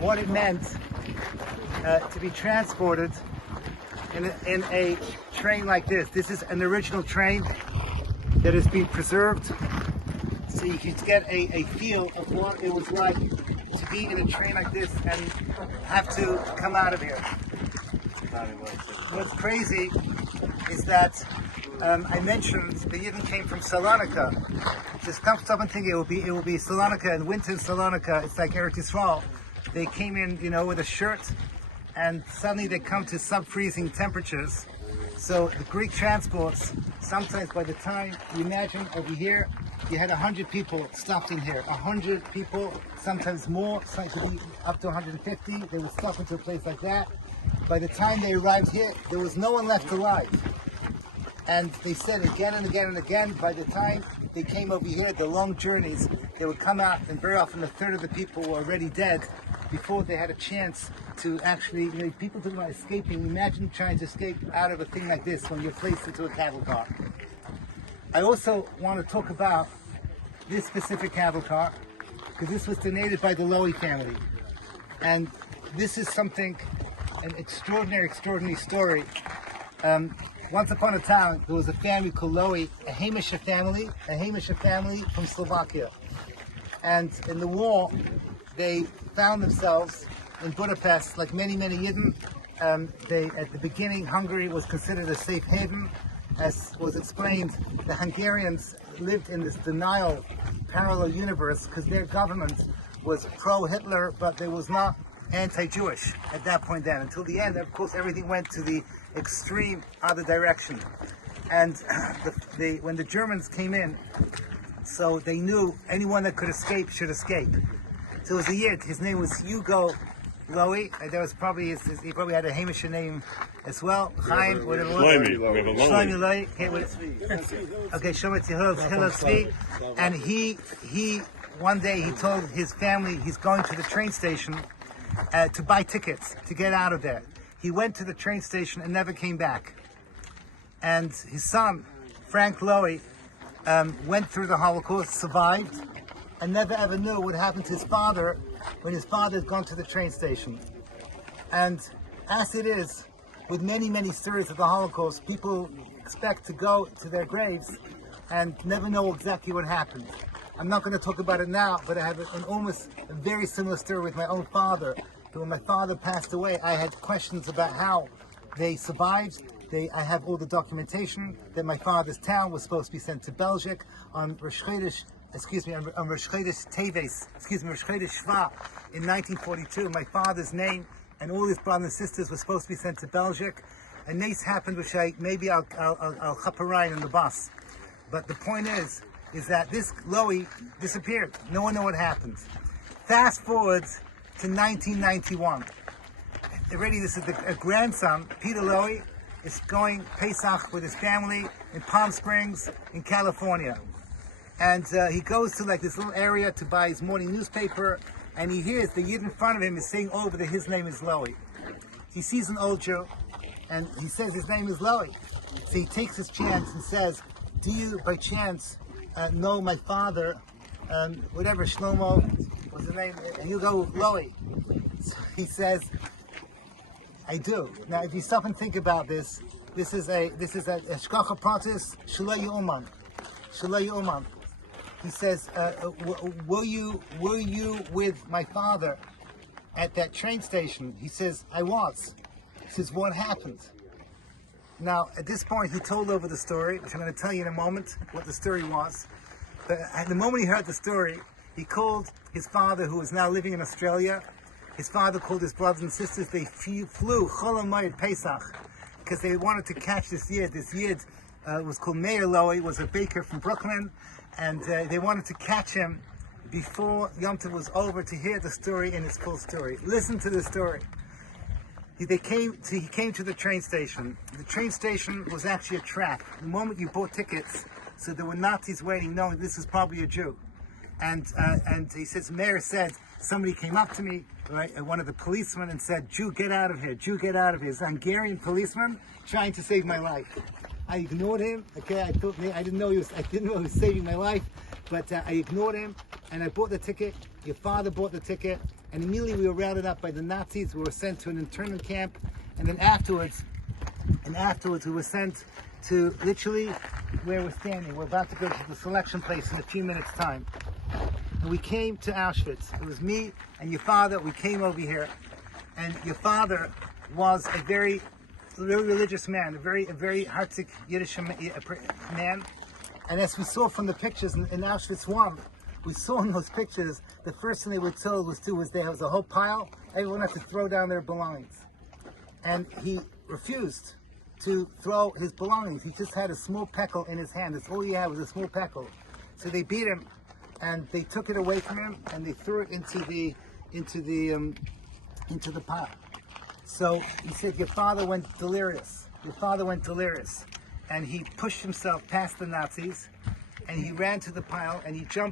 what it meant to be transported in a train like this. This is an original train that has been preserved, so you can get a feel of what it was like to be in a train like this and have to come out of here. What's crazy is that I mentioned the Yidden came from Salonika. Just stop and think it will be Salonika, and winter in Salonika, it's like Eretz Yisrael. They came in, with a shirt, and suddenly they come to sub-freezing temperatures. So the Greek transports, sometimes by the time you imagine over here, you had 100 people stuffed in here. 100 people, sometimes more, sometimes up to 150. They were stuffed into a place like that. By the time they arrived here, there was no one left alive. And they said again and again and again, by the time they came over here, the long journeys, they would come out, and very often a third of the people were already dead before they had a chance to actually, people talk about escaping. Imagine trying to escape out of a thing like this when you're placed into a cattle car. I also want to talk about this specific cattle car, because this was donated by the Lowy family. And this is something, an extraordinary story. Once upon a time, there was a family called Lowy, a Hamisha family from Slovakia. And in the war, they found themselves in Budapest, like many Yidden. At the beginning, Hungary was considered a safe haven. As was explained, the Hungarians lived in this denial parallel universe because their government was pro-Hitler, but they was not anti-Jewish at that point then. Until the end, of course, everything went to the extreme other direction. And when the Germans came in, so they knew anyone that could escape should escape. So it was a Yid, his name was Hugo Lowy. There was probably he probably had a Hamish name as well. Chaim, whatever it was. Shlomi Lowy. Okay, Shomet Hillel Tzvi. And he one day he told his family he's going to the train station to buy tickets to get out of there. He went to the train station and never came back. And his son, Frank Lowy, went through the Holocaust, survived, and never ever knew what happened to his father when his father had gone to the train station. And as it is, with many stories of the Holocaust, people expect to go to their graves and never know exactly what happened. I'm not going to talk about it now, but I have an almost a very similar story with my own father. When my father passed away, I had questions about how they survived. I have all the documentation that my father's town was supposed to be sent to Belgium on Rosh Chodesh Teves, Rosh Chodesh Shvat in 1942. My father's name and all his brothers and sisters were supposed to be sent to Belgium. A nace happened, which I'll chaperine in the bus. But the point is that this Lowy disappeared. No one knew what happened. Fast forward to 1991. Already, this is a grandson, Peter Lowy, is going Pesach with his family in Palm Springs in California. And he goes to like this little area to buy his morning newspaper, and he hears the Yid in front of him is saying over that his name is Lowy. He sees an old Jew, and he says his name is Lowy. So he takes his chance and says, do you by chance know my father, whatever, Shlomo, what's the name? Hugo Lowy. So he says, I do. Now, if you stop and think about this, this is a Shkacha Pratis Shelo Yu'uman. Shelo Yu'uman. He says, were you with my father at that train station? He says, I was. He says, what happened? Now, at this point, he told over the story, which I'm going to tell you in a moment what the story was. But at the moment he heard the story, he called his father, who is now living in Australia. His father called his brothers and sisters. They flew Chol HaMoed Pesach because they wanted to catch this Yid. This Yid was called Meir Lowy, was a baker from Brooklyn, and they wanted to catch him before Yom Tov was over to hear the story in its full story. Listen to the story. He came to the train station. The train station was actually a trap. The moment you bought tickets, so there were Nazis waiting, knowing this was probably a Jew. And he says, Meir said, somebody came up to me, right, one of the policemen, and said, Jew, get out of here, Jew, get out of here. It's a Hungarian policeman trying to save my life. I ignored him, okay, I didn't know he was saving my life, but I ignored him, and I bought the ticket. Your father bought the ticket, And immediately we were rounded up by the Nazis. We were sent to an internment camp, and then afterwards we were sent to literally where we're standing. We're about to go to the selection place in a few minutes' time. And we came to Auschwitz. It was me and your father. We came over here, and your father was a very religious man, a very heartzik Yiddish man. And as we saw from the pictures in Auschwitz I, we saw in those pictures, the first thing they were told was there was a whole pile. Everyone had to throw down their belongings. And he refused to throw his belongings. He just had a small peckle in his hand. That's all he had was a small peckle. So they beat him, and they took it away from him, and they threw it into the pile. So he said, your father went delirious. Your father went delirious. And he pushed himself past the Nazis, and he ran to the pile, and he jumped